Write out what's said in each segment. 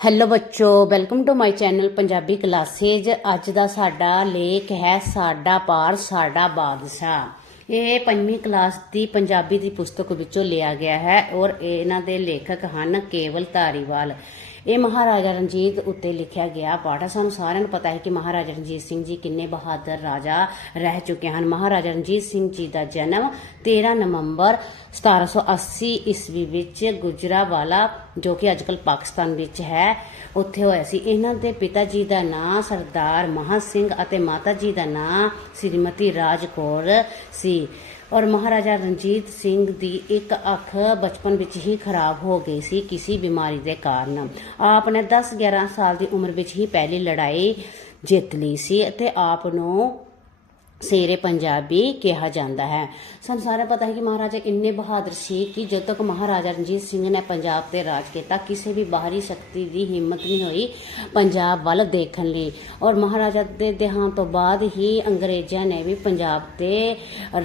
Hello ਬੱਚੋ welcome to my channel Punjabi classes ਅੱਜ ਦਾ ਸਾਡਾ ਲੇਖ ਹੈ, ਸਾਡਾ ਪਾਰ, ਸਾਡਾ ਬਾਦਸ਼ਾਹ। ਇਹ ਪੰਜਵੀਂ ਕਲਾਸ ਦੀ ਪੰਜਾਬੀ ਦੀ ਪੁਸਤਕ ਵਿੱਚੋਂ ਲਿਆ ਗਿਆ ਹੈ ਔਰ ਇਹਨਾਂ ਦੇ ਲੇਖਕ ਹਨ ਕੇਵਲ ਧਾਰੀਵਾਲ। ਇਹ ਮਹਾਰਾਜਾ ਰਣਜੀਤ ਉੱਤੇ ਲਿਖਿਆ ਗਿਆ ਪਾਠ। ਹੈ ਸਾਨੂੰ ਸਾਰਿਆਂ ਨੂੰ ਪਤਾ ਹੈ ਕਿ ਮਹਾਰਾਜਾ ਰਣਜੀਤ ਸਿੰਘ ਜੀ ਕਿੰਨੇ ਬਹਾਦਰ ਰਾਜਾ ਰਹਿ ਚੁੱਕੇ ਹਨ। ਮਹਾਰਾਜਾ ਰਣਜੀਤ ਸਿੰਘ ਜੀ ਦਾ ਜਨਮ 13 ਨਵੰਬਰ 1780 ਈਸਵੀ ਵਿੱਚ ਗੁਜਰਾਵਾਲਾ, ਜੋ ਕਿ ਅੱਜਕੱਲ ਪਾਕਿਸਤਾਨ ਵਿੱਚ ਹੈ, ਉੱਥੇ ਹੋਇਆ ਸੀ। ਇਹਨਾਂ ਦੇ ਪਿਤਾ ਜੀ ਦਾ ਨਾਂ ਸਰਦਾਰ ਮਹਾਂ ਸਿੰਘ ਅਤੇ ਮਾਤਾ ਜੀ ਦਾ ਨਾਂ ਸ੍ਰੀਮਤੀ ਰਾਜ ਕੌਰ ਸੀ। ਔਰ ਮਹਾਰਾਜਾ ਰਣਜੀਤ ਸਿੰਘ ਦੀ ਇੱਕ ਅੱਖ ਬਚਪਨ ਵਿੱਚ ਹੀ ਖਰਾਬ ਹੋ ਗਈ ਸੀ ਕਿਸੇ ਬਿਮਾਰੀ ਦੇ ਕਾਰਨ। ਆਪ ਨੇ 10-11 ਸਾਲ ਦੀ ਉਮਰ ਵਿੱਚ ਹੀ ਪਹਿਲੀ ਲੜਾਈ ਜਿੱਤ ਲਈ ਸੀ ਅਤੇ ਆਪ ਨੂੰ ਸ਼ੇਰੇ ਪੰਜਾਬੀ ਕਿਹਾ ਜਾਂਦਾ ਹੈ। ਸਾਨੂੰ ਸਾਰਾ ਪਤਾ ਹੈ ਕਿ ਮਹਾਰਾਜਾ ਇੰਨੇ ਬਹਾਦਰ ਸੀ ਕਿ ਜਦ ਤੱਕ ਮਹਾਰਾਜਾ ਰਣਜੀਤ ਸਿੰਘ ਨੇ ਪੰਜਾਬ ਤੇ ਰਾਜ ਕੀਤਾ, ਕਿਸੇ ਵੀ ਬਾਹਰੀ ਸ਼ਕਤੀ ਦੀ ਹਿੰਮਤ ਨਹੀਂ ਹੋਈ ਪੰਜਾਬ ਵੱਲ ਦੇਖਣ ਲਈ। ਔਰ ਮਹਾਰਾਜਾ ਦੇ ਦੇਹਾਂਤ ਤੋਂ ਬਾਅਦ ਹੀ ਅੰਗਰੇਜ਼ਾਂ ਨੇ ਵੀ ਪੰਜਾਬ ਤੇ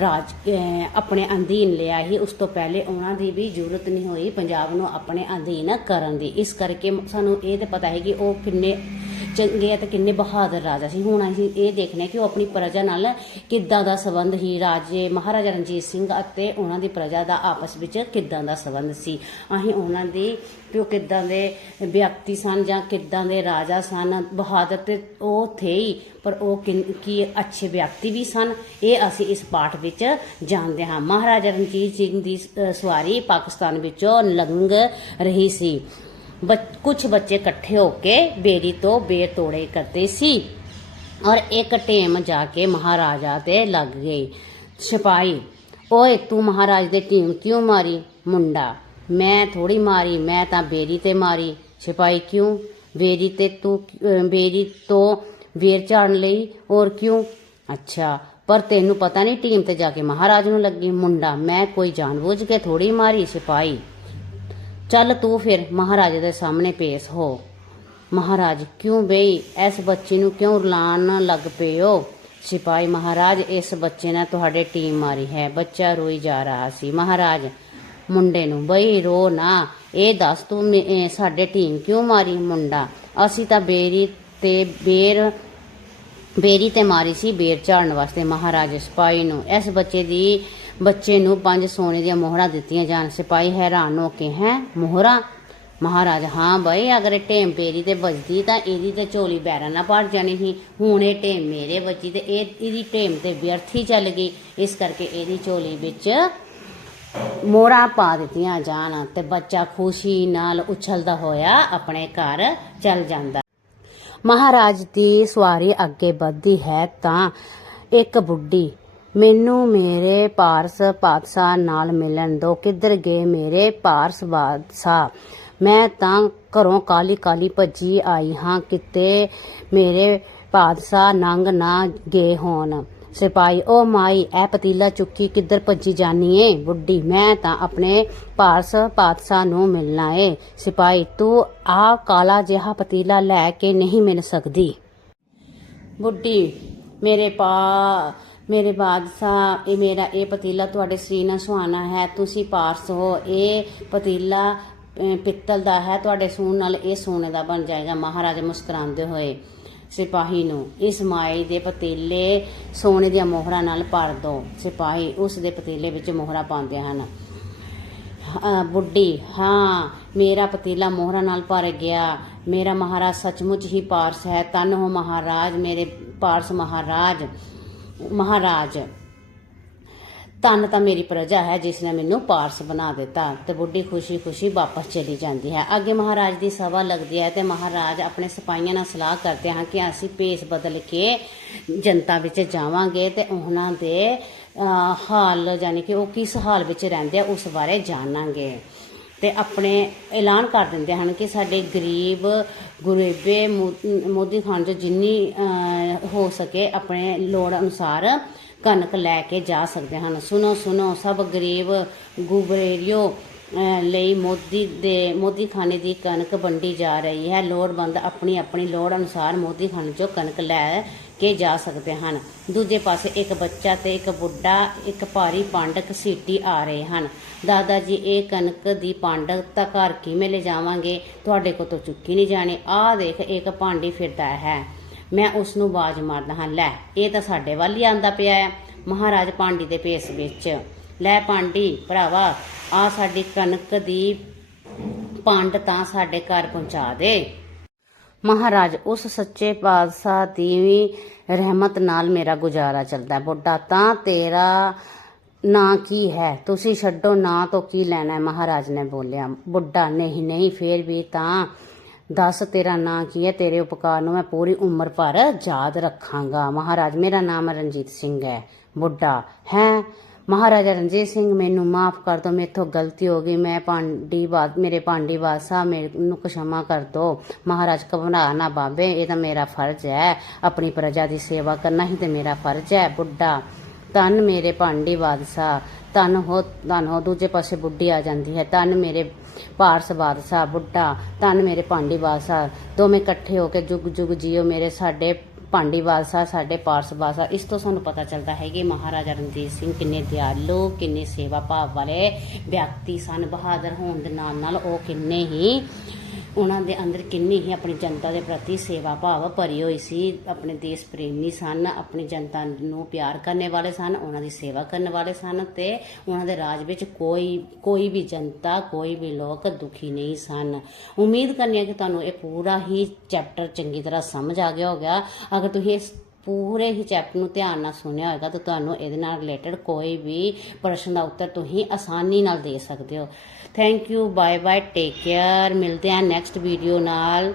ਰਾਜ ਆਪਣੇ ਅਧੀਨ ਲਿਆ ਹੀ ਉਸ ਤੋਂ ਪਹਿਲੇ ਉਹਨਾਂ ਦੀ ਵੀ ਜ਼ਰੂਰਤ ਨਹੀਂ ਹੋਈ ਪੰਜਾਬ ਨੂੰ ਆਪਣੇ ਅਧੀਨ ਕਰਨ ਦੀ। ਇਸ ਕਰਕੇ ਸਾਨੂੰ ਇਹ ਤੇ ਪਤਾ ਹੈ ਕਿ ਉਹ ਕਿੰਨੇ ਚੰਗੇ ਅਤੇ ਕਿੰਨੇ ਬਹਾਦਰ ਰਾਜਾ ਸੀ। ਹੁਣ ਅਸੀਂ ਇਹ ਦੇਖਨੇ ਕਿ ਉਹ ਆਪਣੀ ਪ੍ਰਜਾ ਨਾਲ ਕਿੱਦਾਂ ਦਾ ਸਬੰਧ ਹੀ ਰਾਜੇ ਮਹਾਰਾਜਾ ਰਣਜੀਤ ਸਿੰਘ ਅਤੇ ਉਹਨਾਂ ਦੀ ਪ੍ਰਜਾ ਦਾ ਆਪਸ ਵਿੱਚ ਕਿੱਦਾਂ ਦਾ ਸਬੰਧ ਸੀ। ਅਸੀਂ ਉਹਨਾਂ ਦੀ ਕਿ ਉਹ ਕਿੱਦਾਂ ਦੇ ਵਿਅਕਤੀ ਸਨ ਜਾਂ ਕਿੱਦਾਂ ਦੇ ਰਾਜਾ ਸਨ। ਬਹਾਦਰ ਤੇ ਉਹ ਥੇ ਹੀ, ਪਰ ਉਹ ਕਿੰਨ- ਕੀ ਅੱਛੇ ਵਿਅਕਤੀ ਵੀ ਸਨ। ਇਹ ਅਸੀਂ ਇਸ ਪਾਠ ਵਿੱਚ ਜਾਣਦੇ ਹਾਂ। ਮਹਾਰਾਜਾ ਰਣਜੀਤ ਸਿੰਘ ਦੀ ਸਵਾਰੀ ਪਾਕਿਸਤਾਨ ਵਿੱਚੋਂ ਲੰਘ ਰਹੀ ਸੀ। ਕੁਝ ਬੱਚੇ ਇਕੱਠੇ ਹੋ ਕੇ ਬੇਰੀ ਤੋਂ ਬੇਰ ਤੋੜੇ ਕਰਦੇ ਸੀ ਔਰ ਇੱਕ ਟੀਮ ਜਾ ਕੇ ਮਹਾਰਾਜਾ ਤੇ ਲੱਗ ਗਈ ਸਿਪਾਹੀ ਓਏ ਤੂੰ ਮਹਾਰਾਜ ਦੇ ਟੀਮ ਕਿਉਂ ਮਾਰੀ ਮੁੰਡਾ ਮੈਂ ਥੋੜੀ ਮਾਰੀ ਮੈਂ ਤਾਂ ਬੇਰੀ ਤੇ ਮਾਰੀ ਸਿਪਾਹੀ ਕਿਉਂ ਬੇਰੀ ਤੇ ਤੂੰ ਬੇਰੀ ਤੋਂ ਵੇਰ ਝਾੜਨ ਲਈ ਔਰ ਕਿਉਂ ਅੱਛਾ ਪਰ ਤੈਨੂੰ ਪਤਾ ਨਹੀਂ ਟੀਮ ਤੇ ਜਾ ਕੇ ਮਹਾਰਾਜ ਨੂੰ ਲੱਗੀ ਮੁੰਡਾ ਮੈਂ ਕੋਈ ਜਾਣਬੁੱਝ ਕੇ ਥੋੜੀ ਮਾਰੀ ਸਿਪਾਹੀ ਚੱਲ ਤੂੰ ਫਿਰ ਮਹਾਰਾਜੇ ਦੇ ਸਾਹਮਣੇ ਪੇਸ਼ ਹੋ। ਮਹਾਰਾਜ, ਕਿਉਂ ਬਈ? ਇਸ ਬੱਚੇ ਨੂੰ ਕਿਉਂ ਰਲਾਣ ਲੱਗ ਪਏ ਹੋ ਸਿਪਾਹੀ ਮਹਾਰਾਜ, ਇਸ ਬੱਚੇ ਨੇ ਤੁਹਾਡੇ ਟੀਮ ਮਾਰੀ ਹੈ। ਬੱਚਾ ਰੋਈ ਜਾ ਰਿਹਾ ਸੀ। ਮਹਾਰਾਜ, ਮੁੰਡੇ ਨੂੰ ਬਈ ਰੋ ਨਾ। ਇਹ ਦੱਸ ਤੂੰ ਸਾਡੇ ਟੀਮ ਕਿਉਂ ਮਾਰੀ ਮੁੰਡਾ? ਅਸੀਂ ਤਾਂ ਬੇਰੀ ਤੇ ਬੇਰ ਬੇਰੀ ਤੇ ਮਾਰੀ ਸੀ ਬੇਰ ਝਾੜਨ ਵਾਸਤੇ ਮਹਾਰਾਜ ਸਿਪਾਹੀ ਨੂੰ। ਇਸ ਬੱਚੇ ਦੀ ਬੱਚੇ ਨੂੰ ਪੰਜ ਸੋਨੇ ਦੀਆਂ ਮੋਹਰਾਂ ਦਿੱਤੀਆਂ ਜਾਣ। ਸਿਪਾਹੀ ਹੈਰਾਨ ਹੋ ਕੇ, ਹੈ, ਮੋਹਰਾਂ? ਮਹਾਰਾਜ, ਹਾਂ ਬਈ, ਅਗਰ ਇਹ ਟੇਮ ਬੇਰੀ ਤੇ ਵੱਜਦੀ ਤਾਂ ਇਹਦੀ ਤੇ ਝੋਲੀ ਬੈਰਾਂ ਨਾਲ ਭਰ ਜਾਣੀ ਸੀ। ਹੁਣ ਇਹ ਟੇਮ ਮੇਰੇ ਵੱਜੀ ਤੇ ਇਹ, ਇਹਦੀ ਟੇਮ ਤੇ ਵਿਅਰਥ ਹੀ ਚੱਲ ਗਈ। ਇਸ ਕਰਕੇ ਇਹਦੀ ਝੋਲੀ ਵਿੱਚ ਮੋਹਰਾਂ ਪਾ ਦਿੱਤੀਆਂ ਜਾਣ ਤੇ ਬੱਚਾ ਖੁਸ਼ੀ ਨਾਲ ਉਛਲਦਾ ਹੋਇਆ ਆਪਣੇ ਘਰ ਚੱਲ ਜਾਂਦਾ। ਮਹਾਰਾਜ ਦੀ ਸਵਾਰੀ ਅੱਗੇ ਵੱਧਦੀ ਹੈ ਤਾਂ ਇੱਕ ਬੁੱਢੀ ਮੈਨੂੰ ਮੇਰੇ ਪਾਰਸ ਪਾਤਸ਼ਾਹ ਨਾਲ ਮਿਲਣ ਦੋ। ਕਿੱਧਰ ਗਏ ਮੇਰੇ ਪਾਰਸ ਬਾਦਸ਼ਾਹ ਮੈਂ ਤਾਂ ਘਰੋਂ ਕਾਲੀ ਕਾਲੀ ਭੱਜੀ ਆਈ ਹਾਂ। ਕਿਤੇ ਮੇਰੇ ਪਾਤਸ਼ਾਹ ਨੰਗ ਨਾ ਗਏ ਹੋਣ। ਸਿਪਾਹੀ, ਓ ਮਾਈ, ਐ ਪਤੀਲਾ ਚੁੱਕੀ ਕਿੱਧਰ ਭੱਜੀ ਜਾਨੀ ਏ? ਬੁੱਢੀ, ਮੈਂ ਤਾਂ ਆਪਣੇ ਪਾਰਸ ਪਾਤਸ਼ਾਹ ਨੂੰ ਮਿਲਣਾ ਏ। ਸਿਪਾਹੀ, ਤੂੰ ਆ ਕਾਲਾ ਜਿਹਾ ਪਤੀਲਾ ਲੈ ਕੇ ਨਹੀਂ ਮਿਲ ਸਕਦੀ। ਬੁੱਢੀ, ਮੇਰੇ ਪਾ ਮੇਰੇ ਬਾਦਸ਼ਾਹ, ਇਹ ਮੇਰਾ, ਇਹ ਪਤੀਲਾ ਤੁਹਾਡੇ ਸਰੀਰ ਨਾਲ ਸੁਹਾਣਾ ਹੈ, ਤੁਸੀਂ ਪਾਰਸ ਹੋ। ਇਹ ਪਤੀਲਾ ਪਿੱਤਲ ਦਾ ਹੈ, ਤੁਹਾਡੇ ਸੂਣ ਨਾਲ ਇਹ ਸੋਨੇ ਦਾ ਬਣ ਜਾਏਗਾ। ਮਹਾਰਾਜ ਮੁਸਕਰਾਉਂਦੇ ਹੋਏ ਸਿਪਾਹੀ ਨੂੰ, ਇਸ ਮਾਈ ਦੇ ਪਤੀਲੇ ਸੋਨੇ ਦੀਆਂ ਮੋਹਰਾਂ ਨਾਲ ਭਰ ਦੋ। ਸਿਪਾਹੀ ਉਸ ਦੇ ਪਤੀਲੇ ਵਿੱਚ ਮੋਹਰਾਂ ਪਾਉਂਦੇ ਹਨ। ਬੁੱਢੀ, ਹਾਂ, ਮੇਰਾ ਪਤੀਲਾ ਮੋਹਰਾਂ ਨਾਲ ਭਰ ਗਿਆ। ਮੇਰਾ ਮਹਾਰਾਜ ਸੱਚਮੁੱਚ ਹੀ ਪਾਰਸ ਹੈ। ਤਨ ਹੋ ਮਹਾਰਾਜ, ਮੇਰੇ ਪਾਰਸ ਮਹਾਰਾਜ। ਮਹਾਰਾਜ ਤਨ ਤਾਂ ਮੇਰੀ ਪ੍ਰਜਾ ਹੈ ਜਿਸ ਨੇ ਮੈਨੂੰ ਪਾਰਸ ਬਣਾ ਦਿੱਤਾ ਤੇ ਬੁੱਢੀ ਖੁਸ਼ੀ ਖੁਸ਼ੀ ਵਾਪਸ ਚਲੀ ਜਾਂਦੀ ਹੈ। ਅੱਗੇ ਮਹਾਰਾਜ ਦੀ ਸਭਾ ਲੱਗਦੀ ਹੈ ਤੇ ਮਹਾਰਾਜ ਆਪਣੇ ਸਿਪਾਹੀਆਂ ਨਾਲ ਸਲਾਹ ਕਰਦੇ ਹਨ ਕਿ ਅਸੀਂ ਭੇਸ ਬਦਲ ਕੇ ਜਨਤਾ ਵਿੱਚ ਜਾਵਾਂਗੇ ਤੇ ਉਹਨਾਂ ਦੇ ਹਾਲ ਯਾਨੀ ਕਿ ਉਹ ਕਿਸ ਹਾਲ ਵਿੱਚ ਰਹਿੰਦੇ ਆ ਉਸ ਬਾਰੇ ਜਾਣਾਂਗੇ। ਤੇ ਆਪਣੇ ਐਲਾਨ ਕਰ ਦਿੰਦੇ ਹਨ ਕਿ ਸਾਡੇ ਗਰੀਬ, ਗੁਰੇਬੇ, ਮੋ- ਮੋਦੀ ਖਾਨ ਜੋ ਜਿੰਨੀ ਹੋ ਸਕੇ ਆਪਣੇ ਲੋੜ ਅਨੁਸਾਰ ਕਣਕ ਲੈ ਕੇ ਜਾ ਸਕਦੇ ਹਨ। ਸੁਨੋ ਸੁਨੋ ਸਭ ਗਰੀਬ ਗੁਬਰੇਰੀਓ ਲਈ ਮੋਦੀ ਦੇ, ਮੋਦੀ ਖਾਨੇ ਦੀ ਕਣਕ ਵੰਡੀ ਜਾ ਰਹੀ ਹੈ। ਲੋੜਵੰਦ ਆਪਣੀ ਆਪਣੀ ਲੋੜ ਅਨੁਸਾਰ ਮੋਦੀ ਖਾਨੇ ਚੋਂ ਕਣਕ ਲੈ ਕੇ ਜਾ ਸਕਦੇ ਹਨ। ਦੂਜੇ ਪਾਸੇ ਇੱਕ ਬੱਚਾ ਤੇ ਇੱਕ ਬੁੱਢਾ, ਇੱਕ ਭਾਰੀ ਪੰਡ ਘਸੀਟੀ ਆ ਰਹੇ ਹਨ। ਦਾਦਾ ਜੀ ਇਹ ਕਣਕ ਦੀ ਪੰਡ ਤਾਂ ਘਰ ਕਿਵੇਂ ਲੈ ਜਾਵਾਂਗੇ ਤੁਹਾਡੇ ਕੋਲ ਤੋਂ ਚੁੱਕੀ ਨਹੀਂ ਜਾਣੀ। ਆਹ ਦੇਖ, ਇੱਕ ਭਾਂਡੀ ਫਿਰਦਾ ਹੈ। ਮੈਂ ਉਸ ਨੂੰ ਆਵਾਜ਼ ਮਾਰਦਾ ਹਾਂ, ਲੈ, ਇਹ ਤਾਂ ਸਾਡੇ ਵੱਲ ਹੀ ਆਂਦਾ ਪਿਆ ਹੈ। ਮਹਾਰਾਜ ਪਾਂਡੀ ਦੇ ਭੇਸ ਵਿੱਚ, ਲੈ ਪਾਂਡੀ ਭਰਾਵਾ ਆ ਸਾਡੀ ਕਣਕ ਦੀ ਪੰਡ ਤਾਂ ਸਾਡੇ ਘਰ ਪਹੁੰਚਾ ਦੇ। ਮਹਾਰਾਜ, ਉਸ ਸੱਚੇ ਪਾਤਸ਼ਾਹ ਦੀ ਰਹਿਮਤ ਨਾਲ ਮੇਰਾ ਗੁਜ਼ਾਰਾ ਚੱਲਦਾ ਬੁੱਢਾ, ਤਾਂ ਤੇਰਾ ਨਾਂ ਕੀ ਹੈ? ਤੁਸੀਂ ਛੱਡੋ, ਨਾਂ ਤੋਂ ਕੀ ਲੈਣਾ ਮਹਾਰਾਜ ਨੇ ਬੋਲਿਆ, ਬੁੱਢਾ, ਨਹੀਂ ਨਹੀਂ, ਫੇਰ ਵੀ ਤਾਂ ਦੱਸ ਤੇਰਾ ਨਾਂ ਕੀ ਹੈ? ਤੇਰੇ ਉਪਕਾਰ ਨੂੰ ਮੈਂ ਪੂਰੀ ਉਮਰ ਭਰ ਯਾਦ ਰੱਖਾਂਗਾ। ਮਹਾਰਾਜ, ਮੇਰਾ ਨਾਮ ਰਣਜੀਤ ਸਿੰਘ ਹੈ। ਬੁੱਢਾ, ਹੈ? ਮਹਾਰਾਜਾ ਰਣਜੀਤ ਸਿੰਘ ਮੈਨੂੰ ਮਾਫ ਕਰ ਦਿਓ ਮੇਥੋਂ ਗਲਤੀ ਹੋ ਗਈ, ਮੈਂ ਪਾਂਡੀ ਬਾਦ ਮੇਰੇ ਪਾਂਡੀ ਬਾਦਸ਼ਾਹ ਮੈਨੂੰ ਖਸ਼ਮਾ ਕਰ ਦਿਓ ਮਹਾਰਾਜ ਘਬਰਾ ਨਾ ਬਾਬੇ, ਇਹ ਤਾਂ ਮੇਰਾ ਫਰਜ਼ ਹੈ। ਆਪਣੀ ਪ੍ਰਜਾ ਦੀ ਸੇਵਾ ਕਰਨਾ ਹੀ ਤੇ ਮੇਰਾ ਫਰਜ਼ ਹੈ, ਬੁੱਢਾ। ਤਨ ਮੇਰੇ ਪਾਂਡੀ ਬਾਦਸ਼ਾਹ ਤਨ ਹੋ ਤਨ ਹੋ, ਦੂਜੇ ਪਾਸੇ ਬੁੱਢੀ ਆ ਜਾਂਦੀ ਹੈ। ਤਨ ਮੇਰੇ ਪਾਰਸ ਬਾਦਸ਼ਾਹ ਬੁੱਢਾ। ਤਨ ਮੇਰੇ ਪਾਂਡੀ ਬਾਦਸ਼ਾਹ ਦੋਵੇਂ ਇਕੱਠੇ ਹੋ ਕੇ ਜੁਗ ਜੁਗ ਜੀਓ ਮੇਰੇ ਸਾਡੇ ਪਾਂਡੀ ਬਾਦਸ਼ਾਹ ਸਾਡੇ ਪਾਰਸ ਬਾਦਸ਼ਾਹ ਇਸ ਤੋਂ ਸਾਨੂੰ ਪਤਾ ਚੱਲਦਾ ਹੈ ਕਿ ਮਹਾਰਾਜਾ ਰਣਜੀਤ ਸਿੰਘ ਕਿੰਨੇ ਦਿਆਲੂ, ਕਿੰਨੇ ਸੇਵਾ ਭਾਵ ਵਾਲੇ ਵਿਅਕਤੀ ਸਨ, ਬਹਾਦਰ ਹੋਣ ਦੇ ਨਾਲ ਨਾਲ ਉਹ ਕਿੰਨੇ ਹੀ ਉਹਨਾਂ ਦੇ ਅੰਦਰ ਕਿੰਨੀ ਹੀ ਆਪਣੀ ਜਨਤਾ ਦੇ ਪ੍ਰਤੀ ਸੇਵਾ ਭਾਵ ਭਰੀ ਹੋਈ ਸੀ, ਆਪਣੇ ਦੇਸ਼ ਪ੍ਰੇਮੀ ਸਨ, ਆਪਣੀ ਜਨਤਾ ਨੂੰ ਪਿਆਰ ਕਰਨ ਵਾਲੇ ਸਨ, ਉਹਨਾਂ ਦੀ ਸੇਵਾ ਕਰਨ ਵਾਲੇ ਸਨ ਤੇ ਉਹਨਾਂ ਦੇ ਰਾਜ ਵਿੱਚ ਕੋਈ ਕੋਈ ਵੀ ਜਨਤਾ, ਕੋਈ ਵੀ ਲੋਕ ਦੁਖੀ ਨਹੀਂ ਸਨ। ਉਮੀਦ ਕਰਨੀ ਹੈ ਕਿ ਤੁਹਾਨੂੰ ਇਹ ਪੂਰਾ ਹੀ ਚੈਪਟਰ ਚੰਗੀ ਤਰ੍ਹਾਂ ਸਮਝ ਆ ਗਿਆ ਹੋਗਾ ਅਗਰ ਤੁਸੀਂ ਇਸ ਪੂਰੇ ਹੀ ਚੈਪਟਰ ਨੂੰ ਧਿਆਨ ਨਾਲ ਸੁਣਿਆ ਹੋਏਗਾ ਤਾਂ ਤੁਹਾਨੂੰ ਇਹਦੇ ਨਾਲ ਰਿਲੇਟਡ ਕੋਈ ਵੀ ਪ੍ਰਸ਼ਨ ਦਾ ਉੱਤਰ ਤੁਸੀਂ ਆਸਾਨੀ ਨਾਲ ਦੇ ਸਕਦੇ ਹੋ। Thank you bye bye take care ਮਿਲਦੇ ਹਾਂ ਨੈਕਸਟ ਵੀਡੀਓ ਨਾਲ।